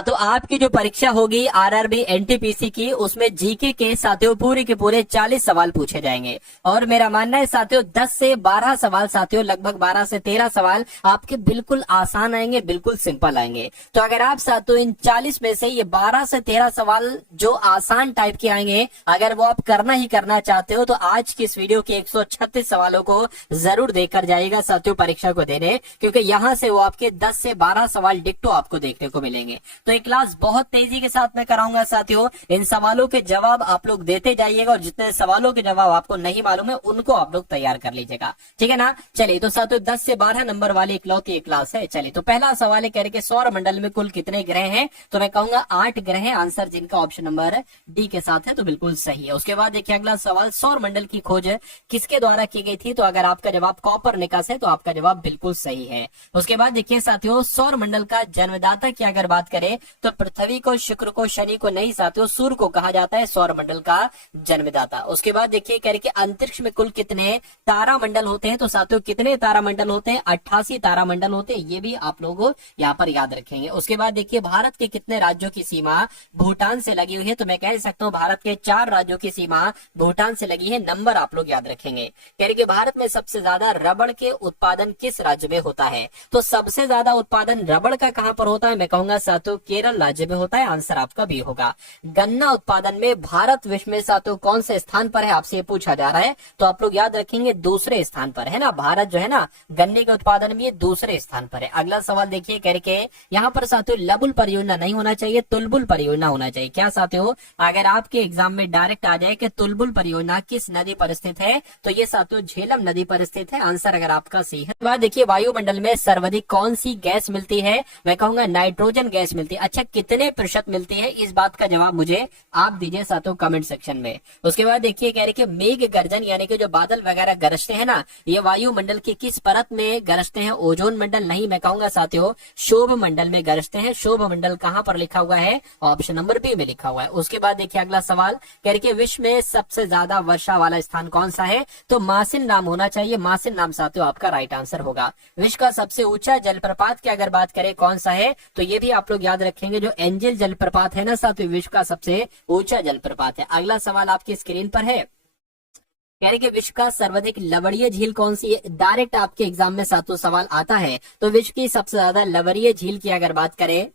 तो आपकी जो परीक्षा होगी आरआरबी एनटीपीसी की, उसमें जीके के साथियों पूरे के पूरे 40 सवाल पूछे जाएंगे। और मेरा मानना है साथियों 10 से 12 सवाल साथियों, लगभग 12 से 13 सवाल आपके बिल्कुल आसान आएंगे, बिल्कुल सिंपल आएंगे। तो अगर आप साथियों इन 40 में से ये 12 से 13 सवाल जो आसान टाइप के आएंगे, अगर वो आप करना ही करना चाहते हो, तो आज की इस वीडियो के 136 सवालों को जरूर देखकर जाइएगा साथियों परीक्षा को देने, क्योंकि यहाँ से वो आपके 10 से 12 सवाल डिक्टो आपको देखने को मिलेंगे। तो एक क्लास बहुत तेजी के साथ मैं कराऊंगा साथियों। इन सवालों के जवाब आप लोग देते जाइएगा, और जितने सवालों के जवाब आपको नहीं मालूम है उनको आप लोग तैयार कर लीजिएगा, ठीक है ना। चलिए तो साथियों 10 से 12 नंबर वाली इकलौती एक क्लास है। चलिए तो पहला सवाल है, कह रहे कि सौर मंडल में कुल कितने ग्रह हैं, तो मैं कहूंगा 8 ग्रह हैं, आंसर जिनका ऑप्शन नंबर डी के साथ है, तो बिल्कुल सही है। उसके बाद देखिए अगला सवाल, सौर मंडल की खोज किसके द्वारा की गई थी, तो अगर आपका जवाब कॉपरनिकस है तो आपका जवाब बिल्कुल सही है। उसके बाद देखिए साथियों सौर मंडल का जन्मदाता की अगर बात करें तो पृथ्वी को, शुक्र को, शनि को नहीं साथियों, सूर्य को कहा जाता है सौर मंडल का जन्मदाता। उसके बाद देखिए कह रहे कि अंतरिक्ष में कुल कितने तारा मंडल होते हैं, तो साथियों कितने तारा मंडल होते हैं, 88 तारा मंडल होते हैं, ये भी आप लोग यहाँ पर याद रखेंगे। उसके बाद देखिए भारत के कितने राज्यों की सीमा भूटान से लगी हुई है, तो मैं कह सकता हूँ भारत के 4 राज्यों की सीमा भूटान से लगी है, नंबर आप लोग याद रखेंगे। कह रहे कि भारत में सबसे ज्यादा रबड़ के उत्पादन किस राज्य में होता है, तो सबसे ज्यादा उत्पादन रबड़ का कहां पर होता है, मैं कहूंगा साथियों केरल राज्य में होता है, आंसर आपका भी होगा। गन्ना उत्पादन में भारत विश्व में साथियों कौन से स्थान पर है, आपसे ये पूछा जा रहा है, तो आप लोग याद रखेंगे दूसरे स्थान पर है ना। भारत जो है ना गन्ने के उत्पादन में ये दूसरे स्थान पर है। अगला सवाल देखिए कह रहे यहाँ पर साथियों लबुल परियोजना नहीं होना चाहिए, तुलबुल परियोजना होना चाहिए। क्या साथियों, अगर आपके एग्जाम में डायरेक्ट आ जाए कि तुलबुल परियोजना किस नदी पर स्थित है, तो ये साथियों झेलम नदी पर स्थित है, आंसर अगर आपका सही है। बाद देखिए वायुमंडल में सर्वाधिक कौन सी गैस मिलती है, मैं कहूंगा नाइट्रोजन गैस मिलती है। अच्छा कितने प्रतिशत मिलती है, इस बात का जवाब मुझे आप दीजिए साथियों कमेंट सेक्शन में। उसके बाद देखिए कह रहे कि मेघ गर्जन यानी कि जो बादल वगैरह गरजते हैं ना, ये वायुमंडल की किस परत में गरजते हैं, ओजोन मंडल नहीं, मैं कहूंगा साथियों शोभ मंडल में गरजते हैं। शोभ मंडल कहां पर लिखा हुआ है, ऑप्शन नंबर बी में लिखा हुआ है। उसके बाद देखिए अगला सवाल कह रहे कि विश्व में सबसे ज्यादा वर्षा वाला स्थान कौन सा है, तो मासिन नाम होना चाहिए, मासिन नाम साथियों आपका राइट आंसर होगा। विश्व का सबसे ऊंचा जलप्रपात की अगर बात करें कौन सा है, तो ये भी आप लोग याद रखेंगे, जो एंजल जलप्रपात है ना साथियों विश्व का सबसे ऊंचा जलप्रपात है। अगला सवाल आपकी स्क्रीन पर है, कह रहे कि विश्व का सर्वाधिक लवणीय झील कौन सी है, डायरेक्ट आपके एग्जाम में सातों सवाल आता है। तो विश्व की सबसे ज्यादा लवणीय झील की अगर बात करें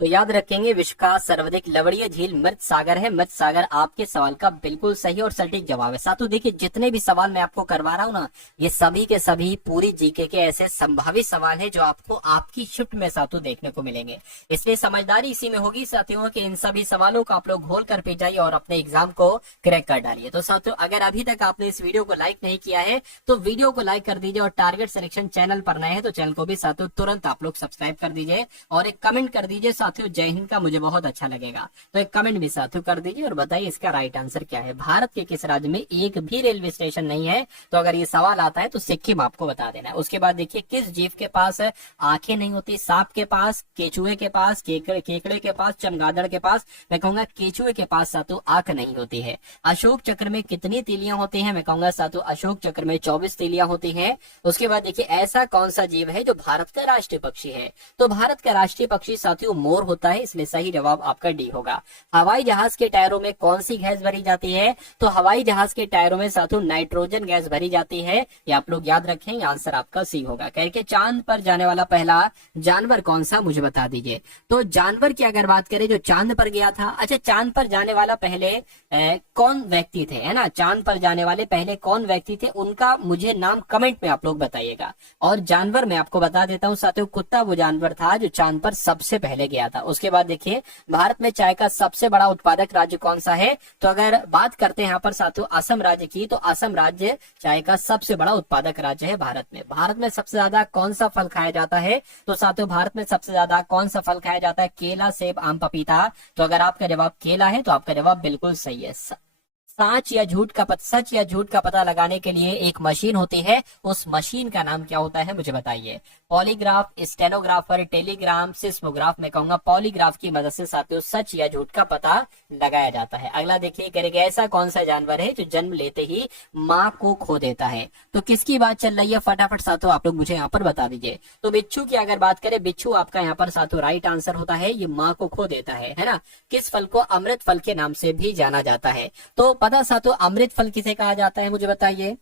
तो याद रखेंगे विश्व का सर्वाधिक लवणीय झील मृत सागर है। मृत सागर आपके सवाल का बिल्कुल सही और सटीक जवाब है। साथियों देखिए जितने भी सवाल मैं आपको करवा रहा हूँ ना, ये सभी के सभी पूरी जीके के ऐसे संभावित सवाल है जो आपको आपकी शिफ्ट में साथियों देखने को मिलेंगे। इसलिए समझदारी इसी में होगी साथियों कि इन सभी सवालों को आप लोग घोल कर पे जाइए और अपने एग्जाम को क्रैक कर डालिए। तो साथियों अगर अभी तक आपने इस वीडियो को लाइक नहीं किया है तो वीडियो को लाइक कर दीजिए, और टारगेट सिलेक्शन चैनल पर नए हैं तो चैनल को भी साथियों तुरंत आप लोग सब्सक्राइब कर दीजिए, और एक कमेंट कर दीजिए साथियों जय हिंद का, मुझे बहुत अच्छा लगेगा। तो एक कमेंट भी साथियों कर दीजिए और बताइए इसका राइट आंसर क्या है। भारत के किस राज्य में एक भी रेलवे स्टेशन नहीं है, तो अगर ये सवाल आता है तो सिक्किम आपको बता देना है। उसके बाद देखिए किस जीव के पास आंखें नहीं होती, सांप के पास, केचुए के पास, केकड़े के पास, चमगादड़ के पास, मैं कहूंगा केचुए के पास साथियों आंख नहीं होती है। अशोक चक्र में कितनी तीलियां होती हैं, मैं कहूंगा साथियों अशोक चक्र में 24 तीलियां होती हैं। उसके बाद देखिए ऐसा कौन सा जीव है जो भारत का राष्ट्रीय पक्षी है, तो भारत का राष्ट्रीय पक्षी साथियों मोर होता है, इसलिए सही जवाब आपका डी होगा। हवाई जहाज के टायरों में कौन सी गैस भरी जाती है, तो हवाई जहाज के टायरों में साथियों नाइट्रोजन गैस भरी जाती है, ये आप लोग याद रखेंगे, आंसर आपका सी होगा। कह के चांद पर जाने वाला पहला जानवर कौन सा, मुझे बता दीजिए। तो जानवर की अगर बात करें जो चांद पर गया था, अच्छा चांद पर जाने वाला पहले कौन व्यक्ति थे, है ना, चांद पर जाने वाले पहले कौन व्यक्ति थे, उनका मुझे नाम कमेंट में आप लोग बताइएगा। और जानवर मैं आपको बता देता हूँ साथियों, कुत्ता वो जानवर था जो चांद पर सबसे पहले गया था। उसके बाद देखिए भारत में चाय का सबसे बड़ा उत्पादक राज्य कौन सा है, तो अगर बात करते हैं यहाँ पर साथियों असम राज्य की, तो असम राज्य चाय का सबसे बड़ा उत्पादक राज्य है भारत में। भारत में सबसे ज्यादा कौन सा फल खाया जाता है, तो साथियों भारत में सबसे ज्यादा कौन सा फल खाया जाता है, केला, सेब, आम, पपीता। तो अगर आपका जवाब केला है तो आपका जवाब बिल्कुल सही है। सच या झूठ का पता लगाने के लिए एक मशीन होती है, उस मशीन का नाम क्या होता है मुझे बताइए। Polygraph, stenographer, Telegram, seismograph. मैं कहूंगा पॉलीग्राफ की मदद से साथियों सच या झूठ का पता लगाया जाता है। अगला देखिए करेंगे, ऐसा कौन सा जानवर है जो जन्म लेते ही माँ को खो देता है। तो किसकी बात चल रही है फटाफट साथियों आप लोग मुझे यहाँ पर बता दीजिए। तो बिच्छू की अगर बात करें, बिच्छू आपका यहाँ पर साथियों राइट आंसर होता है, ये माँ को खो देता है ना। किस फल को अमृत फल के नाम से भी जाना जाता है? तो पता साथियों अमृत फल किसे कहा जाता है मुझे बताइए।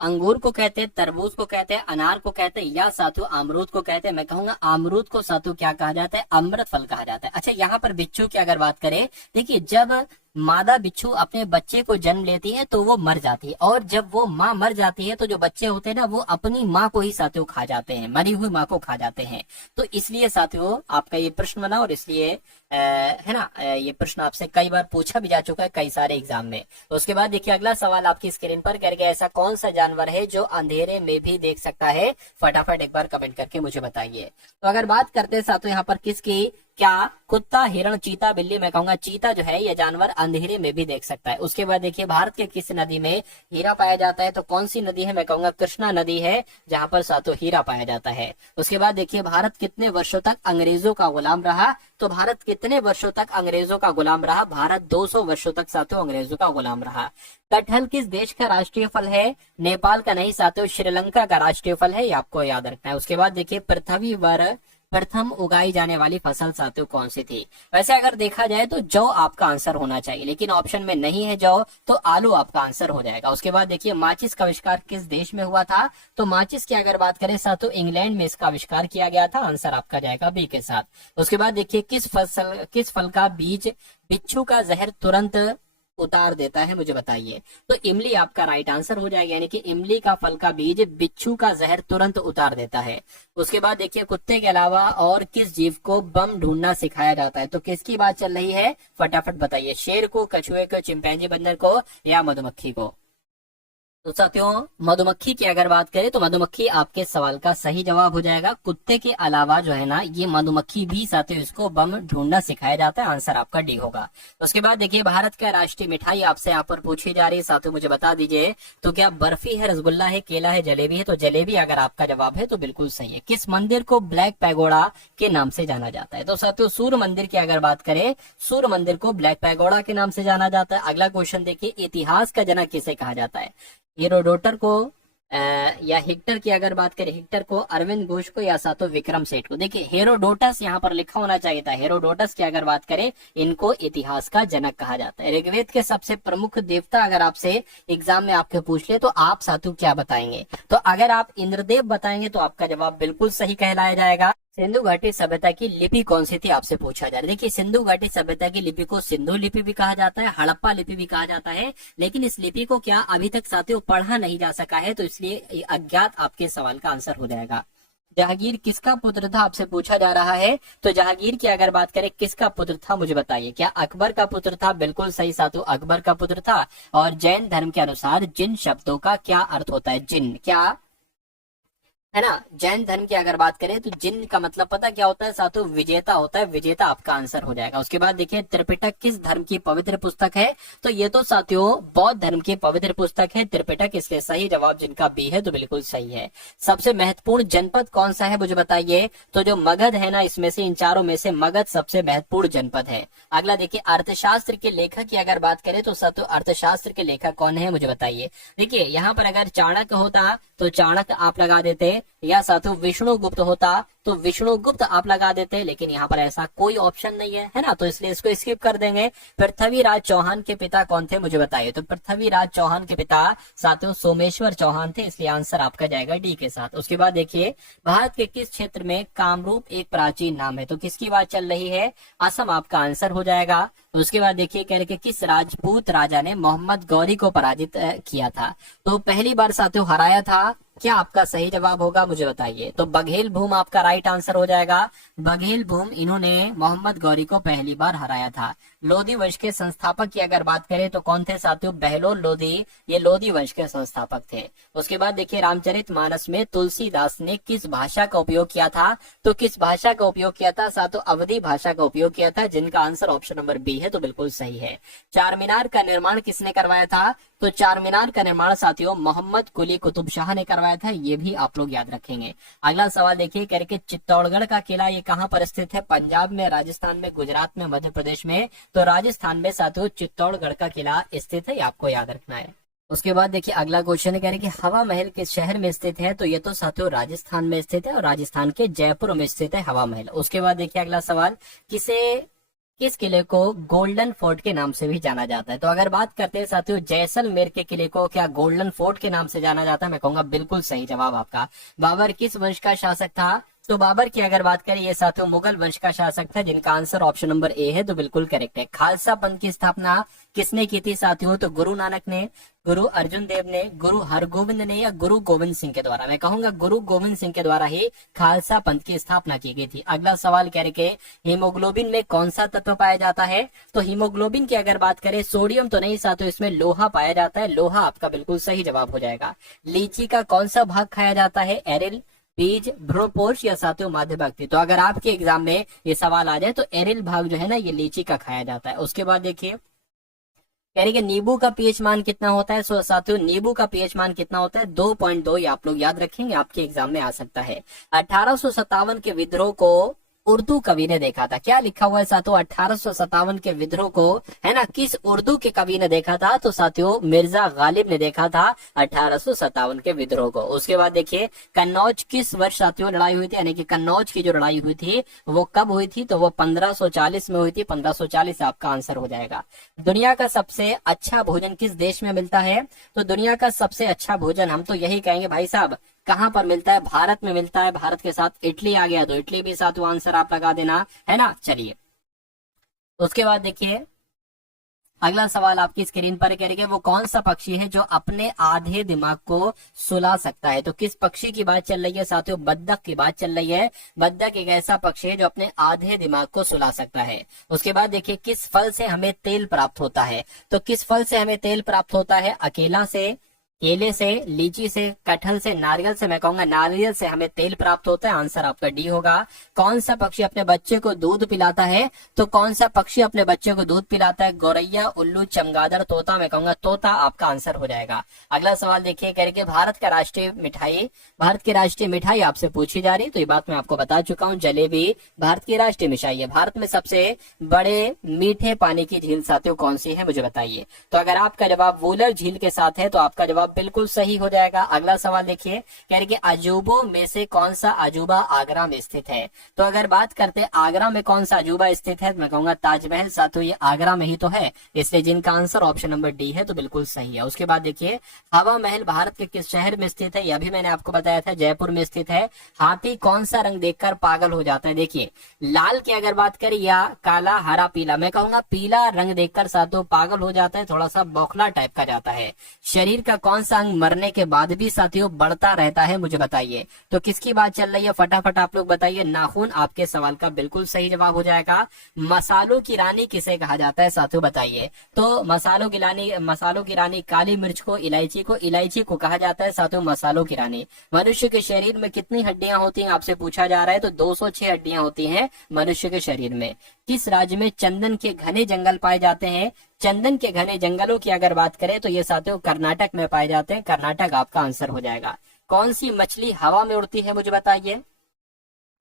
अंगूर को कहते हैं, तरबूज को कहते हैं, अनार को कहते हैं, या साथियों अमरूद को कहते हैं? मैं कहूंगा अमरूद को साथियों क्या कहा जाता है? अमृत फल कहा जाता है। अच्छा यहाँ पर बिच्छू की अगर बात करें, देखिए जब मादा बिच्छू अपने बच्चे को जन्म लेती है तो वो मर जाती है, और जब वो माँ मर जाती है तो जो बच्चे होते हैं ना वो अपनी माँ को ही साथियों खा जाते हैं, मरी हुई माँ को खा जाते हैं। तो इसलिए साथियों आपका ये प्रश्न बना, और इसलिए है ना ये प्रश्न आपसे कई बार पूछा भी जा चुका है कई सारे एग्जाम में। तो उसके बाद देखिए अगला सवाल आपकी स्क्रीन पर करके, ऐसा कौन सा जानवर है जो अंधेरे में भी देख सकता है? फटाफट एक बार कमेंट करके मुझे बताइए। तो अगर बात करते हैं साथियों यहाँ पर किसकी, क्या कुत्ता, हिरण, चीता, बिल्ली? मैं कहूंगा चीता जो है ये जानवर अंधेरे में भी देख सकता है। उसके बाद देखिए भारत के किस नदी में हीरा पाया जाता है? तो कौन सी नदी है? मैं कहूंगा कृष्णा नदी है जहां पर साथियों हीरा पाया जाता है। उसके बाद देखिए भारत कितने वर्षों तक अंग्रेजों का गुलाम रहा? तो भारत कितने वर्षों तक अंग्रेजों का गुलाम रहा? भारत 200 वर्षों तक साथियों अंग्रेजों का गुलाम रहा। कटहल किस देश का राष्ट्रीय फल है? नेपाल का नहीं साथियों, श्रीलंका का राष्ट्रीय फल है, ये आपको याद रखना है। उसके बाद देखिए पृथ्वी पर प्रथम उगाई जाने वाली फसल साथियों कौन सी थी? वैसे अगर देखा जाए तो जौ आपका आंसर होना चाहिए, लेकिन ऑप्शन में नहीं है जौ, तो आलू आपका आंसर हो जाएगा। उसके बाद देखिए माचिस का आविष्कार किस देश में हुआ था? तो माचिस की अगर बात करें साथियों इंग्लैंड में इसका आविष्कार किया गया था, आंसर आपका जाएगा बी के साथ। उसके बाद देखिए किस फल का बीज बिच्छू का जहर तुरंत उतार देता है मुझे बताइए। तो इमली आपका राइट आंसर हो जाएगा, यानी कि इमली का फल का बीज बिच्छू का जहर तुरंत उतार देता है। उसके बाद देखिए कुत्ते के अलावा और किस जीव को बम ढूंढना सिखाया जाता है? तो किसकी बात चल रही है फटाफट बताइए। शेर को, कछुए को, चिंपैंजी बंदर को, या मधुमक्खी को? तो साथियों मधुमक्खी की अगर बात करें तो मधुमक्खी आपके सवाल का सही जवाब हो जाएगा। कुत्ते के अलावा जो है ना ये मधुमक्खी भी साथियों इसको बम ढूंढना सिखाया जाता है, आंसर आपका डी होगा। उसके बाद देखिए भारत का राष्ट्रीय मिठाई आपसे यहाँ पर पूछी जा रही है साथियों मुझे बता दीजिए। तो क्या बर्फी है, रसगुल्ला है, केला है, जलेबी है? तो जलेबी अगर आपका जवाब है तो बिल्कुल सही है। किस मंदिर को ब्लैक पैगोडा के नाम से जाना जाता है? तो साथियों सूर्य मंदिर की अगर बात करें, सूर्य मंदिर को ब्लैक पैगोडा के नाम से जाना जाता है। अगला क्वेश्चन देखिए इतिहास का जनक किसे कहा जाता है? हेरोडोटर को या हिक्टर की अगर बात करें, हिक्टर को, अरविंद घोष को, या साथों विक्रम सेठ को? देखिए हेरोडोटस यहाँ पर लिखा होना चाहिए था। हेरोडोटस की अगर बात करें इनको इतिहास का जनक कहा जाता है। ऋग्वेद के सबसे प्रमुख देवता अगर आपसे एग्जाम में आपके पूछ ले तो आप साथों क्या बताएंगे? तो अगर आप इंद्रदेव बताएंगे तो आपका जवाब बिल्कुल सही कहलाया जाएगा। सिंधु घाटी सभ्यता की लिपि कौन सी थी आपसे पूछा जा रहा है। देखिए सिंधु घाटी सभ्यता की लिपि को सिंधु लिपि भी कहा जाता है, हड़प्पा लिपि भी कहा जाता है, लेकिन इस लिपि को क्या अभी तक साथियों पढ़ा नहीं जा सका है, तो इसलिए अज्ञात आपके सवाल का आंसर हो जाएगा। जहांगीर किसका पुत्र था आपसे पूछा जा रहा है। तो जहांगीर की अगर बात करें किसका पुत्र था मुझे बताइए। क्या अकबर का पुत्र था? बिल्कुल सही साथियों अकबर का पुत्र था। और जैन धर्म के अनुसार जिन शब्दों का क्या अर्थ होता है? जिन क्या है ना, जैन धर्म की अगर बात करें तो जिन का मतलब पता क्या होता है साथियों? विजेता होता है, विजेता आपका आंसर हो जाएगा। उसके बाद देखिए त्रिपिटक किस धर्म की पवित्र पुस्तक है? तो ये तो साथियों बौद्ध धर्म की पवित्र पुस्तक है त्रिपिटक, इसलिए सही जवाब जिनका बी है तो बिल्कुल सही है। सबसे महत्वपूर्ण जनपद कौन सा है मुझे बताइए। तो जो मगध है ना इसमें से, इन चारों में से मगध सबसे महत्वपूर्ण जनपद है। अगला देखिए अर्थशास्त्र के लेखक की अगर बात करें तो साथियों अर्थशास्त्र के लेखक कौन है मुझे बताइए। देखिए यहाँ पर अगर चाणक्य होता तो चाणक्य आप लगा देते, या साथियों विष्णुगुप्त होता तो विष्णुगुप्त आप लगा देते, लेकिन यहाँ पर ऐसा कोई ऑप्शन नहीं है ना, तो इसलिए इसको स्किप कर देंगे। पृथ्वीराज चौहान के पिता कौन थे मुझे बताइए। तो पृथ्वीराज चौहान के पिता साथियों सोमेश्वर चौहान थे, इसलिए आंसर आपका जाएगा डी के साथ। उसके बाद देखिए भारत के किस क्षेत्र में कामरूप एक प्राचीन नाम है? तो किसकी बात चल रही है? असम आपका आंसर हो जाएगा। उसके बाद देखिए कह रहे किस राजपूत राजा ने मोहम्मद गौरी को पराजित किया था? तो पहली बार साथियों हराया था क्या आपका सही जवाब होगा मुझे बताइए। तो बघेल भूम आपका राइट आंसर हो जाएगा। बघेल भूम इन्होंने मोहम्मद गौरी को पहली बार हराया था। लोधी वंश के संस्थापक की अगर बात करें तो कौन थे साथियों, बहलोल लोधी, ये लोधी वंश के संस्थापक थे। उसके बाद देखिए रामचरितमानस में तुलसीदास ने किस भाषा का उपयोग किया था, तो किस भाषा का उपयोग किया था साथियों, अवधी भाषा का उपयोग किया था, जिनका आंसर ऑप्शन नंबर बी है, तो बिल्कुल सही है। चार मीनार का निर्माण किसने करवाया था, तो चार मीनार का निर्माण साथियों मोहम्मद कुली कुतुब शाह ने करवाया था, ये भी आप लोग याद रखेंगे। अगला सवाल देखिए, कह रहे कि चित्तौड़गढ़ का किला ये कहाँ पर स्थित है, पंजाब में, राजस्थान में, गुजरात में, मध्य प्रदेश में, तो राजस्थान में साथियों चित्तौड़गढ़ का किला स्थित है, ये आपको याद रखना है। उसके बाद देखिए अगला क्वेश्चन कह रहे कि हवा महल किस शहर में स्थित है, तो ये तो साथियों राजस्थान में स्थित है और राजस्थान के जयपुर में स्थित है हवा महल। उसके बाद देखिए अगला सवाल, किस किले को गोल्डन फोर्ट के नाम से भी जाना जाता है, तो अगर बात करते हैं साथियों जैसलमेर के किले को क्या गोल्डन फोर्ट के नाम से जाना जाता है, मैं कहूंगा बिल्कुल सही जवाब आपका। बाबर किस वंश का शासक था, तो बाबर की अगर बात करें ये साथियों मुगल वंश का शासक था, जिनका आंसर ऑप्शन नंबर ए है, तो बिल्कुल करेक्ट है। खालसा पंथ की स्थापना किसने की थी साथियों, तो गुरु नानक ने, गुरु अर्जुन देव ने, गुरु हरगोविंद ने, या गुरु गोविंद सिंह के द्वारा, मैं कहूंगा गुरु गोविंद सिंह के द्वारा ही खालसा पंथ की स्थापना की गई थी। अगला सवाल कह रहे हीमोग्लोबिन में कौन सा तत्व पाया जाता है, तो हीमोग्लोबिन की अगर बात करें सोडियम तो नहीं साथियों, इसमें लोहा पाया जाता है, लोहा आपका बिल्कुल सही जवाब हो जाएगा। लीची का कौन सा भाग खाया जाता है, एरिल, बीज, भ्रूणपोष या साथियों माध्यभाग, तो अगर आपके एग्जाम में ये सवाल आ जाए तो एरिल भाग जो है ना ये लीची का खाया जाता है। उसके बाद देखिए कह रहे कि नींबू का पीएच मान कितना होता है, सो साथियों नींबू का पीएच मान कितना होता है, 2.2, ये आप लोग याद रखेंगे, आपके एग्जाम में आ सकता है। 1857 के विद्रोह को उर्दू कवि ने देखा था, क्या लिखा हुआ है साथियों, 1857 के विद्रोह को है ना किस उर्दू के कवि ने देखा था, तो साथियों मिर्जा गालिब ने देखा था 1857 के विद्रोह को। उसके बाद देखिए कन्नौज किस वर्ष साथियों लड़ाई हुई थी, यानी कि कन्नौज की जो लड़ाई हुई थी वो कब हुई थी, तो वो 1540 में हुई थी, 1540 आपका आंसर हो जाएगा। दुनिया का सबसे अच्छा भोजन किस देश में मिलता है, तो दुनिया का सबसे अच्छा भोजन हम तो यही कहेंगे भाई साहब कहां पर मिलता है, भारत में मिलता है। भारत के साथ इटली आ गया तो इटली भी साथ आंसर आप लगा देना है ना। चलिए उसके बाद देखिए अगला सवाल आपकी स्क्रीन पर कह रही है वो कौन सा पक्षी है जो अपने आधे दिमाग को सुला सकता है, तो किस पक्षी की बात चल रही है साथियों, बत्तख की बात चल रही है। बत्तख एक ऐसा पक्षी है जो अपने आधे दिमाग को सुला सकता है। उसके बाद देखिए किस फल से हमें तेल प्राप्त होता है, तो किस फल से हमें तेल प्राप्त होता है, अकेला से, केले से, लीची से, कटहल से, नारियल से, मैं कहूंगा नारियल से हमें तेल प्राप्त होता है, आंसर आपका डी होगा। कौन सा पक्षी अपने बच्चे को दूध पिलाता है, तो कौन सा पक्षी अपने बच्चे को दूध पिलाता है, गौरैया, उल्लू, चमगादड़, तोता, मैं कहूंगा तोता आपका आंसर हो जाएगा। अगला सवाल देखिए कह रहे कि भारत की राष्ट्रीय मिठाई आपसे पूछी जा रही है, तो ये बात मैं आपको बता चुका हूँ, जलेबी भारत की राष्ट्रीय मिठाई है। भारत में सबसे बड़े मीठे पानी की झील साथियों कौन सी है मुझे बताइए, तो अगर आपका जवाब वूलर झील के साथ है तो आपका जवाब बिल्कुल सही हो जाएगा। अगला सवाल देखिए कह रहे कि अजूबों में से कौन सा अजूबा आगरा में स्थित है, तो अगर बात करते हैं आगरा में कौन सा अजूबा स्थित है, तो मैं कहूंगा ताजमहल साथियों ये आगरा में ही तो है, इसलिए जिनका आंसर ऑप्शन नंबर डी है तो बिल्कुल सही है। उसके बाद देखिए हवा महल भारत के किस शहर में स्थित है, यह भी मैंने आपको बताया था जयपुर में स्थित है। हाथी कौन सा रंग देखकर पागल हो जाता है, देखिए लाल की अगर बात करें या काला, हरा, पीला, मैं कहूंगा पीला रंग देखकर साथियों पागल हो जाता है, थोड़ा सा बौखला टाइप का जाता है। शरीर का कौन सा अंग मरने के बाद भी साथियों बढ़ता रहता है मुझे बताइए, तो किसकी बात चल रही है फटाफट आप लोग बताइए। नाखून आपके सवाल का बिल्कुल सही जवाब हो जाएगा। मसालों की रानी किसे कहा जाता है साथियों बताइए, तो मसालों की रानी काली मिर्च को, इलायची को कहा जाता है साथियों मसालों की रानी। मनुष्य के शरीर में कितनी हड्डियां होती हैं आपसे पूछा जा रहा है, तो 206 हड्डियां होती हैं मनुष्य के शरीर में। किस राज्य में चंदन के घने जंगल पाए जाते हैं, चंदन के घने जंगलों की अगर बात करें तो ये साथियों कर्नाटक में पाए जाते हैं, कर्नाटक आपका आंसर हो जाएगा। कौन सी मछली हवा में उड़ती है मुझे बताइए,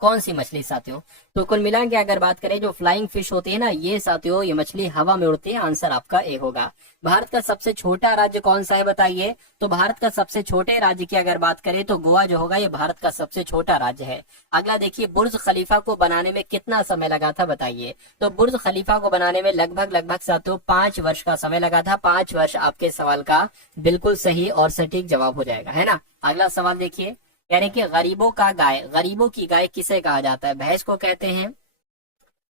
कौन सी मछली साथियों, तो कुल मिला के अगर बात करें जो फ्लाइंग फिश होती है ना ये साथियों ये मछली हवा में उड़ती है, आंसर आपका ए होगा। भारत का सबसे छोटा राज्य कौन सा है बताइए, तो भारत का सबसे छोटे राज्य की अगर बात करें तो गोवा जो होगा ये भारत का सबसे छोटा राज्य है। अगला देखिए बुर्ज खलीफा को बनाने में कितना समय लगा था बताइए, तो बुर्ज खलीफा को बनाने में लगभग साथियों 5 वर्ष का समय लगा था। 5 वर्ष आपके सवाल का बिल्कुल सही और सटीक जवाब हो जाएगा है ना। अगला सवाल देखिए यानी कि गरीबों की गाय किसे कहा जाता है, भैंस को कहते हैं,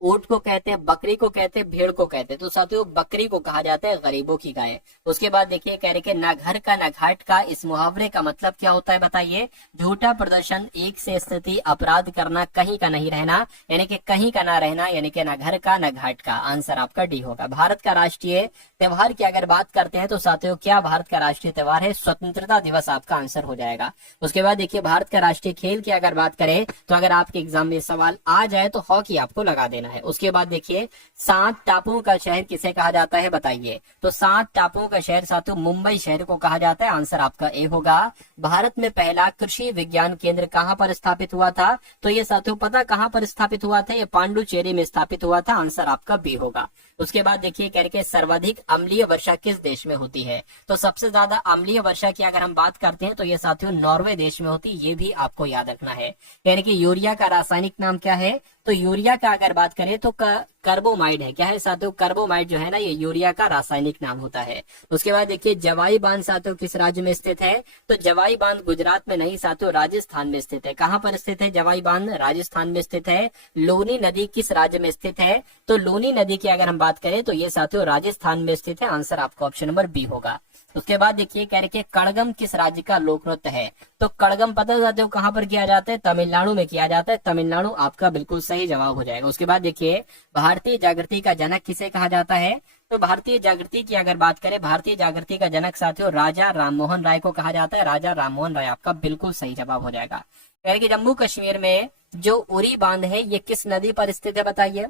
ऊंट को कहते हैं, बकरी को कहते हैं, भेड़ को कहते हैं। तो साथियों बकरी को कहा जाता है गरीबों की गाय। उसके बाद देखिए कह रहे कि ना घर का ना घाट का, इस मुहावरे का मतलब क्या होता है बताइए। झूठा प्रदर्शन, एक से स्थिति, अपराध करना, कहीं का नहीं रहना, यानी कि कहीं का ना रहना, यानी कि ना घर का ना घाट का। आंसर आपका डी होगा। भारत का राष्ट्रीय त्योहार की अगर बात करते हैं तो साथियों क्या भारत का राष्ट्रीय त्योहार है, स्वतंत्रता दिवस आपका आंसर हो जाएगा। उसके बाद देखिए भारत का राष्ट्रीय खेल की अगर बात करें तो अगर आपके एग्जाम में सवाल आ जाए तो हॉकी आपको लगा देना है। उसके बाद देखिए 7 टापुओं का शहर किसे कहा जाता है बताइए। तो 7 टापुओं का शहर साथियों मुंबई शहर को कहा जाता है। आंसर आपका ए होगा। भारत में पहला कृषि विज्ञान केंद्र कहां पर स्थापित हुआ था। तो ये साथियों पता कहां पर स्थापित हुआ था, ये पांडुचेरी में स्थापित हुआ था। आंसर आपका बी होगा। उसके बाद देखिए कह रहे सर्वाधिक अम्लीय वर्षा किस देश में होती है। तो सबसे ज्यादा अम्लीय वर्षा की अगर हम बात करते हैं तो ये साथियों नॉर्वे देश में होती है। ये भी आपको याद रखना है। यानी कि यूरिया का रासायनिक नाम क्या है। तो यूरिया का अगर बात करें तो कार्बोमाइड है। क्या है साथियों, कार्बोमाइड जो है ना, ये यूरिया का रासायनिक नाम होता है। उसके बाद देखिए जवाई बांध साथियों किस राज्य में स्थित है। तो जवाई बांध गुजरात में नहीं साथियों राजस्थान में स्थित है। कहां पर स्थित है जवाई बांध, राजस्थान में स्थित है। लोनी नदी किस राज्य में स्थित है। तो लोनी नदी की अगर हम बात करें तो ये साथियों राजस्थान में स्थित है। आंसर आपका ऑप्शन नंबर बी होगा। उसके बाद देखिए कह रहे कड़गम किस राज्य का लोक नृत्य है। तो कड़गम पता जाते हो कहां पर किया जाता है, तमिलनाडु में किया जाता है। तमिलनाडु आपका बिल्कुल सही जवाब हो जाएगा। उसके बाद देखिए भारतीय जागृति का जनक किसे कहा जाता है। तो भारतीय जागृति की अगर बात करें, भारतीय जागृति का जनक साथियों राजा राममोहन राय को कहा जाता है। राजा राममोहन राय आपका बिल्कुल सही जवाब हो जाएगा। कह रहे जम्मू कश्मीर में जो उरी बांध है ये किस नदी पर स्थित है बताइए।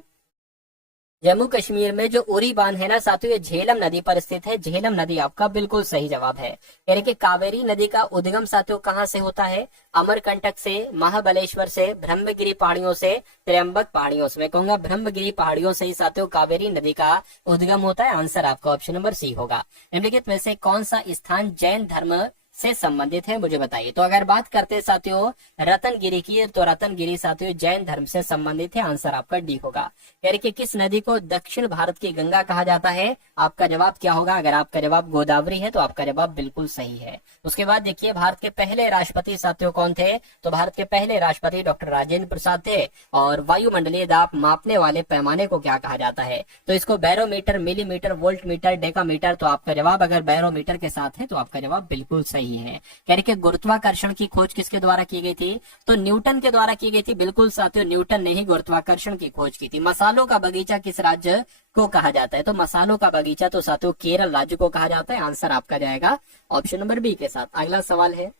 जम्मू कश्मीर में जो उरी बांध है ना साथियों, ये झेलम नदी पर स्थित है। झेलम नदी आपका बिल्कुल सही जवाब है। यानी कि कावेरी नदी का उद्गम साथियों कहां से होता है। अमरकंटक से, महाबलेश्वर से, ब्रह्मगिरी पहाड़ियों से, त्र्यंबक पहाड़ियों से। मैं कहूंगा ब्रह्मगिरी पहाड़ियों से ही साथियों कावेरी नदी का उद्गम होता है। आंसर आपका ऑप्शन नंबर सी होगा। निम्नलिखित में से कौन सा स्थान जैन धर्म से संबंधित है मुझे बताइए। तो अगर बात करते हैं साथियों रतनगिरी की, तो रतनगिरी साथियों जैन धर्म से संबंधित है। आंसर आपका डी होगा। यानी कि किस नदी को दक्षिण भारत की गंगा कहा जाता है। आपका जवाब क्या होगा। अगर आपका जवाब गोदावरी है तो आपका जवाब बिल्कुल सही है। उसके बाद देखिए भारत के पहले राष्ट्रपति साथियों कौन थे। तो भारत के पहले राष्ट्रपति डॉक्टर राजेंद्र प्रसाद थे। और वायुमंडलीय दाब मापने वाले पैमाने को क्या कहा जाता है। तो इसको barometer, millimetre, volt meter, decametre. तो आपका जवाब अगर बैरोमीटर के साथ है तो आपका जवाब बिल्कुल सही है। कह रहे कि गुरुत्वाकर्षण की खोज किसके द्वारा की गई थी। तो न्यूटन के द्वारा की गई थी। बिल्कुल साथियों न्यूटन ने ही गुरुत्वाकर्षण की खोज की थी। मसालों का बगीचा किस राज्य को कहा जाता है। तो मसालों का बगीचा तो साथियों केरल राज्य को कहा जाता है। आंसर आपका जाएगा ऑप्शन नंबर बी के साथ। अगला सवाल है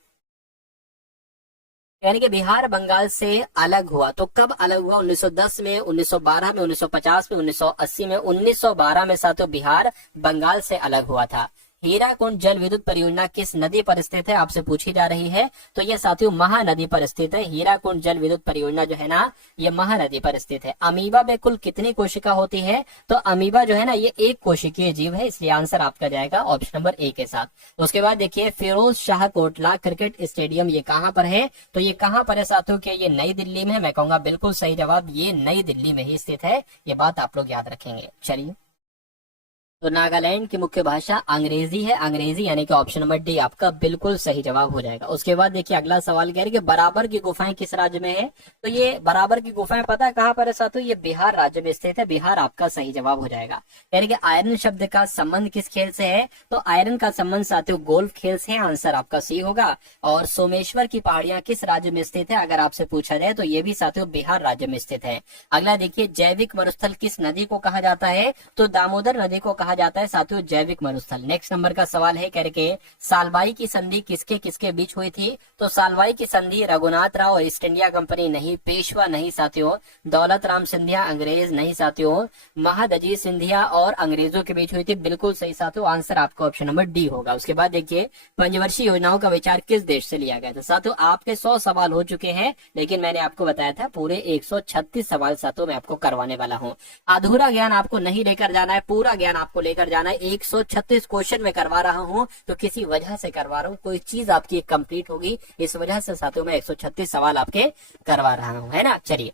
यानी कि बिहार बंगाल से अलग हुआ तो कब अलग हुआ। 1910 में, 1912 में, 1950 में, 1980 में। 1912 में साथियों बिहार बंगाल से अलग हुआ था। हीराकुंड जल विद्युत परियोजना किस नदी पर स्थित है आपसे पूछी जा रही है। तो ये साथियों महानदी पर स्थित है। हीराकुंड जल विद्युत परियोजना जो है ना ये महानदी पर स्थित है। अमीबा में कुल कितनी कोशिका होती है। तो अमीबा जो है ना ये एक कोशिकीय जीव है, इसलिए आंसर आपका जाएगा ऑप्शन नंबर ए के साथ। उसके बाद देखिए फिरोज शाह कोटला क्रिकेट स्टेडियम ये कहाँ पर है। तो ये कहाँ पर है साथियों के, ये नई दिल्ली में है। मैं कहूंगा बिल्कुल सही जवाब ये नई दिल्ली में ही स्थित है। ये बात आप लोग याद रखेंगे। चलिए तो नागालैंड की मुख्य भाषा अंग्रेजी है। अंग्रेजी यानी कि ऑप्शन नंबर डी आपका बिल्कुल सही जवाब हो जाएगा। उसके बाद देखिए अगला सवाल कह रहे कि बराबर की गुफाएं किस राज्य में है। तो ये बराबर की गुफाएं पता है कहां पर है साथियों, ये बिहार राज्य में स्थित है। बिहार आपका सही जवाब हो जाएगा। यानी कि आयरन शब्द का संबंध किस खेल से है। तो आयरन का संबंध साथियों गोल्फ खेल से है। आंसर आपका सी होगा। और सोमेश्वर की पहाड़ियां किस राज्य में स्थित है अगर आपसे पूछा जाए तो ये भी साथियों बिहार राज्य में स्थित है। अगला देखिए जैविक मरुस्थल किस नदी को कहा जाता है। तो दामोदर नदी को कहा जाता है साथियों जैविक मरुस्थल। नेक्स्ट नंबर का सवाल है कह रहे सालबाई की संधि किसके किसके बीच हुई थी। तो सालबाई की संधि रघुनाथ राव और ईस्ट इंडिया कंपनी नहीं, पेशवा नहीं साथियों, दौलत राम सिंधिया अंग्रेज नहीं साथियों, महादजी सिंधिया और अंग्रेजों के बीच हुई थी। बिल्कुल सही साथियों। आंसर आपका ऑप्शन नंबर डी होगा। उसके बाद देखिए पंचवर्षीय योजनाओं का विचार किस देश से लिया गया था। साथियों आपके 100 सवाल हो चुके हैं, लेकिन मैंने आपको बताया था पूरे 136 सवाल साथियों मैं आपको करवाने वाला हूँ। अधूरा ज्ञान आपको नहीं लेकर जाना है, पूरा ज्ञान आपको लेकर जाना है। 136 क्वेश्चन में करवा रहा हूं तो किसी वजह से करवा रहा हूं, कोई चीज आपकी कंप्लीट होगी, इस वजह से साथियों मैं 136 सवाल आपके करवा रहा हूं, है ना। चलिए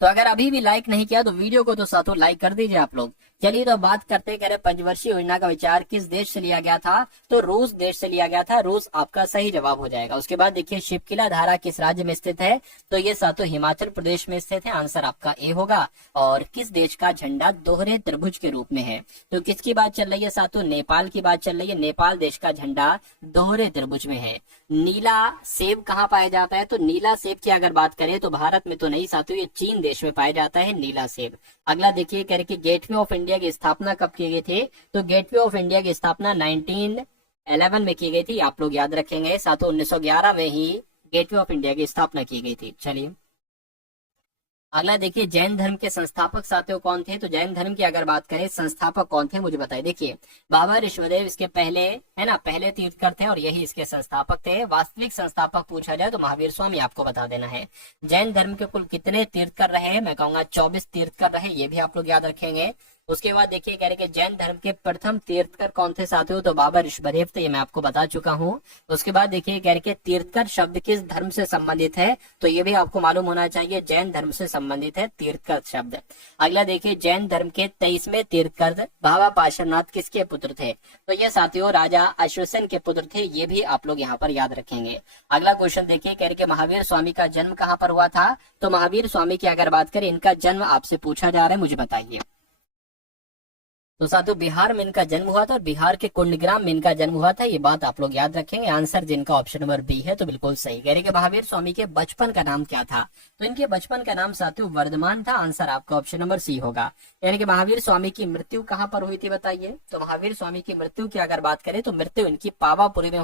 तो अगर अभी भी लाइक नहीं किया तो वीडियो को तो साथों लाइक कर दीजिए आप लोग। चलिए तो बात करते हैं, कह रहे पंचवर्षीय योजना का विचार किस देश से लिया गया था, तो रूस देश से लिया गया था। रूस आपका सही जवाब हो जाएगा। उसके बाद देखिए शिवकिला धारा किस राज्य में स्थित है, तो ये साथों हिमाचल प्रदेश में स्थित है। आंसर आपका ए होगा। और किस देश का झंडा दोहरे त्रिभुज के रूप में है, तो किसकी बात चल रही है साथों, नेपाल की बात चल रही है। नेपाल देश का झंडा दोहरे त्रिभुज में है। नीला सेब कहाँ पाया जाता है, तो नीला सेब की अगर बात करें तो भारत में तो नहीं साथियों, ये चीन देश में पाया जाता है नीला सेब। अगला देखिए कह रहे कि गेटवे ऑफ इंडिया की स्थापना कब की गई थी, तो गेटवे ऑफ इंडिया की स्थापना 1911 में की गई थी। आप लोग याद रखेंगे साथियों, 1911 में ही गेटवे ऑफ इंडिया की स्थापना की गई थी। चलिए अगला देखिए जैन धर्म के संस्थापक साथियों कौन थे, तो जैन धर्म की अगर बात करें संस्थापक कौन थे मुझे बताइए। देखिए बाबा ऋषभदेव इसके पहले है ना, पहले तीर्थकर थे और यही इसके संस्थापक थे। वास्तविक संस्थापक पूछा जाए तो महावीर स्वामी आपको बता देना है। जैन धर्म के कुल कितने तीर्थकर रहे हैं, मैं कहूंगा 24 तीर्थकर रहे, ये भी आप लोग याद रखेंगे। उसके बाद देखिए कह रहे कि जैन धर्म के प्रथम तीर्थकर कौन थे साथियों, तो बाबा ऋषभदेव थे, ये मैं आपको बता चुका हूँ। उसके बाद देखिए कह रहे कि तीर्थकर शब्द किस धर्म से संबंधित है, तो ये भी आपको मालूम होना चाहिए, जैन धर्म से संबंधित है तीर्थकर शब्द। अगला देखिए जैन धर्म के 23वें तीर्थकर बाबा पार्श्वनाथ किसके पुत्र थे, तो ये साथियों राजा अश्वसेन के पुत्र थे, ये भी आप लोग यहाँ पर याद रखेंगे। अगला क्वेश्चन देखिए कह रहे कि महावीर स्वामी का जन्म कहाँ पर हुआ था, तो महावीर स्वामी की अगर बात करें इनका जन्म आपसे पूछा जा रहा है, मुझे बताइए। तो साथियों बिहार में इनका जन्म हुआ था और बिहार के कुंडग्राम में इनका जन्म हुआ था, ये बात आप लोग याद रखेंगे। आंसर जिनका ऑप्शन नंबर बी है तो बिल्कुल सही। कह रहे कि महावीर स्वामी के बचपन का नाम क्या था, तो इनके बचपन का नाम साथियों वर्धमान था। आंसर आपका ऑप्शन नंबर सी होगा। यानी कि महावीर स्वामी की मृत्यु कहाँ पर हुई थी बताइए, तो महावीर स्वामी की मृत्यु की अगर बात करें तो मृत्यु इनकी पावापुरी में